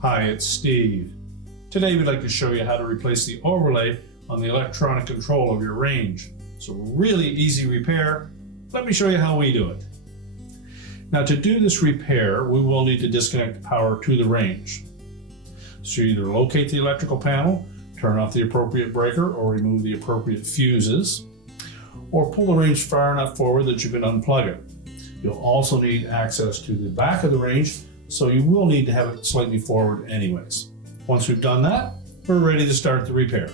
Hi, it's Steve. Today we'd like to show you how to replace the overlay on the electronic control of your range. It's a really easy repair. Let me show you how we do it. Now, to do this repair, we will need to disconnect the power to the range. So you either locate the electrical panel, turn off the appropriate breaker, or remove the appropriate fuses, or pull the range far enough forward that you can unplug it. You'll also need access to the back of the range, so you will need to have it slightly forward anyways. Once we've done that, we're ready to start the repair.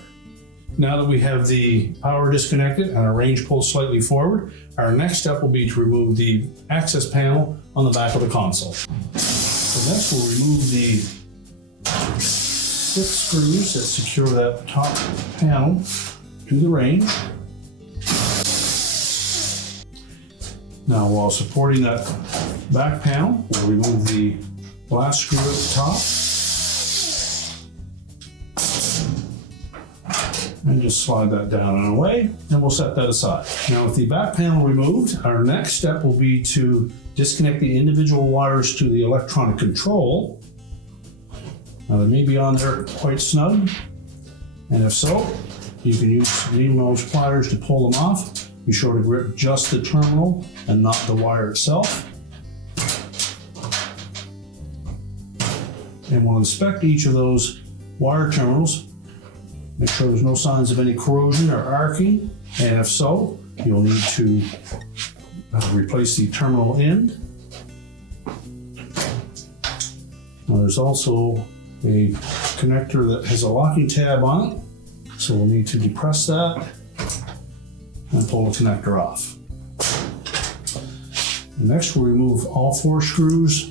Now that we have the power disconnected and our range pulled slightly forward, our next step will be to remove the access panel on the back of the console. So next we'll remove the 6 screws that secure that top panel to the range. Now, while supporting that back panel, we'll remove the last screw at the top and just slide that down and away, and we'll set that aside. Now, with the back panel removed, our next step will be to disconnect the individual wires to the electronic control. Now, they may be on there quite snug, and if so, you can use needle nose pliers to pull them off. Be sure to grip just the terminal and not the wire itself. And we'll inspect each of those wire terminals. Make sure there's no signs of any corrosion or arcing. And if so, you'll need to replace the terminal end. Now, there's also a connector that has a locking tab on it. So we'll need to depress that and pull the connector off. And next we'll remove all 4 screws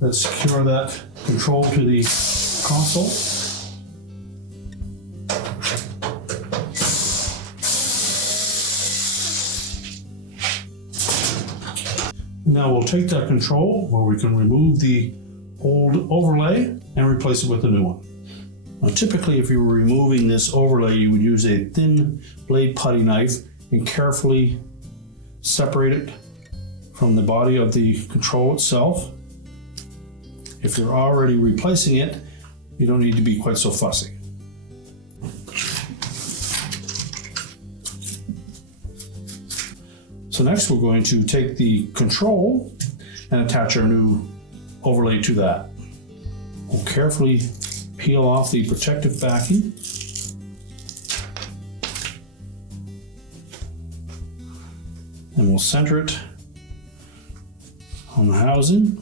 that secure that control to the console. Now we'll take that control where we can remove the old overlay and replace it with a new one. Now, typically, if you were removing this overlay, you would use a thin blade putty knife and carefully separate it from the body of the control itself. If you're already replacing it, you don't need to be quite so fussy. So next, we're going to take the control and attach our new overlay to that. We'll carefully peel off the protective backing. And we'll center it on the housing.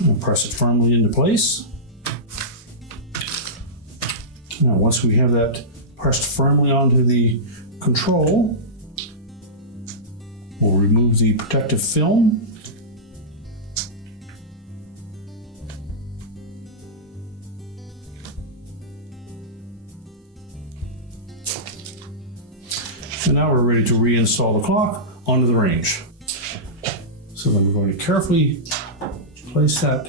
And press it firmly into place. Now, once we have that pressed firmly onto the control, we'll remove the protective film. And now we're ready to reinstall the clock onto the range. So then we're going to carefully place that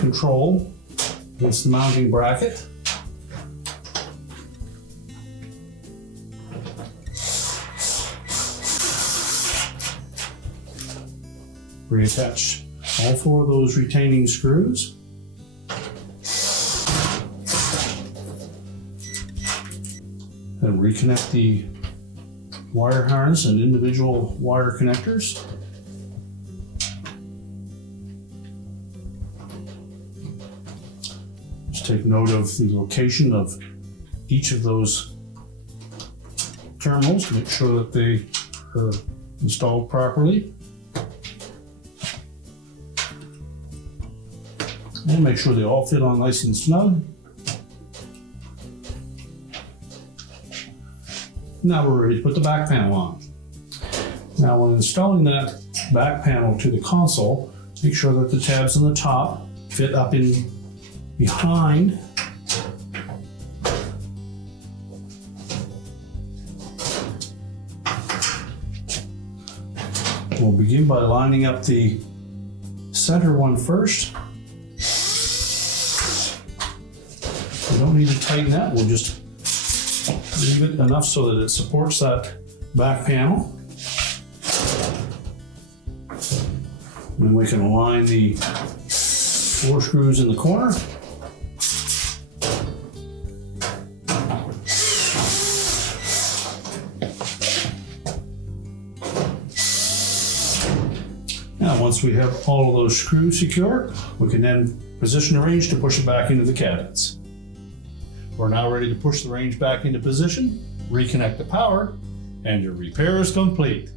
control against the mounting bracket. Reattach all 4 of those retaining screws. And reconnect the wire harness and individual wire connectors. Just take note of the location of each of those terminals to make sure that they are installed properly. And make sure they all fit on nice and snug. Now we're ready to put the back panel on. Now, when installing that back panel to the console, make sure that the tabs on the top fit up in behind We'll begin by lining up the center one first. We don't need to tighten that, we'll just leave it enough so that it supports that back panel. And then we can align the 4 screws in the corner. Now, once we have all of those screws secure, we can then position the range to push it back into the cabinets. We're now ready to push the range back into position, reconnect the power, and your repair is complete.